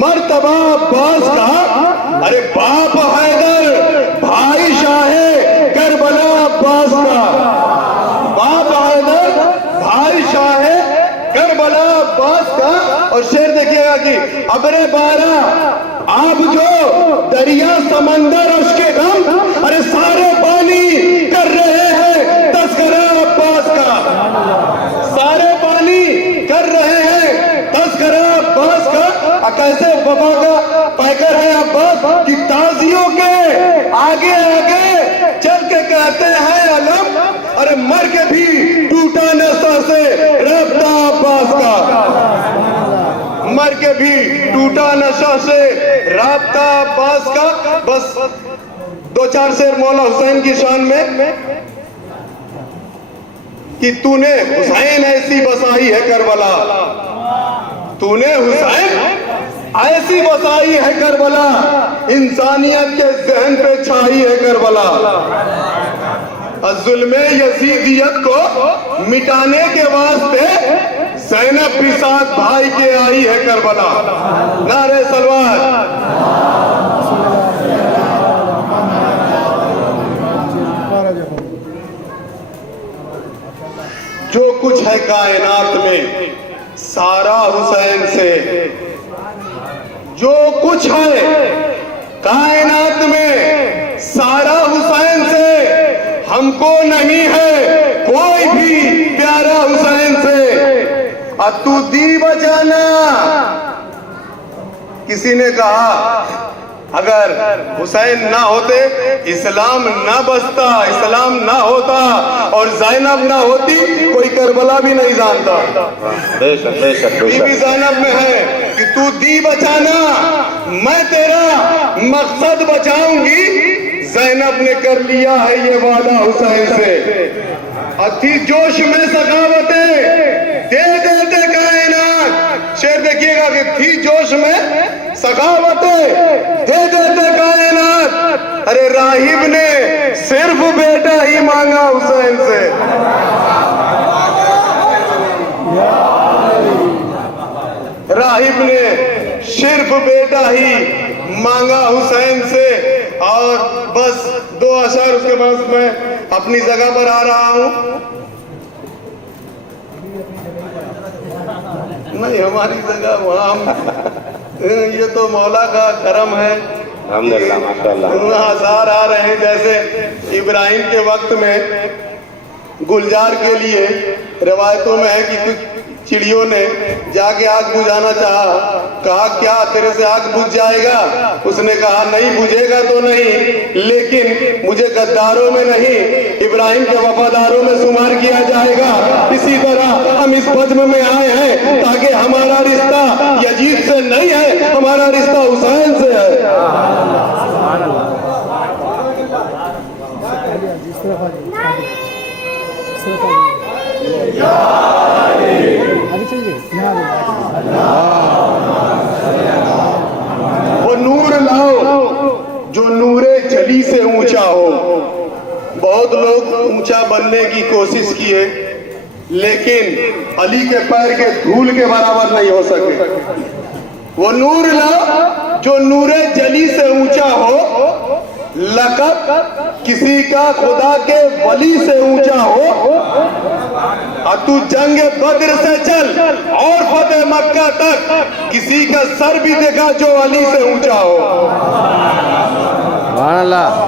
मर्तबा अब्बास का, अरे बाप हैदर भाई शाहे करबला अब्बास का, बाप हैदर भाई शाहे करबला अब्बास का। और शेर देखिएगा कि अबरे 12 आप जो दरिया समंदर उसके गम, अरे सारे पानी कर रहे हैं तस्करा अब्बास का, सारे पानी कर रहे हैं तस्करा अब्बास का। कैसे वफा का पैकर है अब्बास कि ताजियों के आगे आगे चल के कहते हैं अलम, अरे मर के भी टूटा नशा से रब्ता अब्बास का, मर के भी टूटा नशा से राब्ता अब्बास का। बस 2-4 शेर मौला हुसैन की शान में कि तूने हुसैन ऐसी बसाई है करबला, तूने हुसैन ऐसी बसाई है करबला, इंसानियत के जहन पे छाई है करबला। जुल्मे यजीदियत को मिटाने के वास्ते ज़ैनब भी साथ भाई के आई है करबला। नारे सलवार। जो कुछ है कायनात में सारा हुसैन से, जो कुछ है कायनात में सारा हुसैन से, हमको नहीं है कोई भी प्यारा हुसैन से। अब तू दी बचाना, किसी ने कहा अगर हुसैन ना होते इस्लाम ना बसता, इस्लाम ना होता और ज़ैनब ना होती, कोई करबला भी नहीं जानता। बीबी ज़ैनब में है कि तू दी बचाना, मैं तेरा मकसद बचाऊंगी। ज़ैनब ने कर लिया है ये वादा हुसैन से। अति जोश में सखावतें दे देते कायनात। शेर देखिएगा कि थी जोश में सखावतें दे देते कायनात। अरे राहिब ने सिर्फ बेटा ही मांगा हुसैन से। राहिब ने सिर्फ बेटा ही मांगा हुसैन से। और बस 2 अशर उसके बाद मैं अपनी जगह पर आ रहा हूं। नहीं, हमारी जगह वहां, ये तो मौला का करम है। अल्हम्दुलिल्लाह, माशाअल्लाह। हजार आ रहे हैं। जैसे इब्राहिम के वक्त में गुलजार के लिए रिवायतों में है कि कुछ चिड़ियों ने जाके आग बुझाना चाहा, कहा क्या तेरे से आग बुझ जाएगा? उसने कहा नहीं बुझेगा तो नहीं, लेकिन मुझे गद्दारों में नहीं इब्राहिम के वफादारों में शुमार किया जाएगा। इसी तरह हम इस बज़्म में आए हैं ताकि हमारा रिश्ता यजीद से नहीं है, हमारा रिश्ता हुसैन से है। वो नूर लाओ जो नूरे जली से ऊंचा हो। बहुत लोग ऊंचा बनने की कोशिश किए, लेकिन अली के पैर के धूल के बराबर नहीं हो सके। वो नूर लाओ जो नूरे जली से ऊंचा हो, लक़ब किसी का खुदा के वली से ऊंचा हो। और तू जंग बद्र से चल और फतेह मक्का तक किसी का सर भी देखा जो अली से ऊंचा हो। सुभान अल्लाह।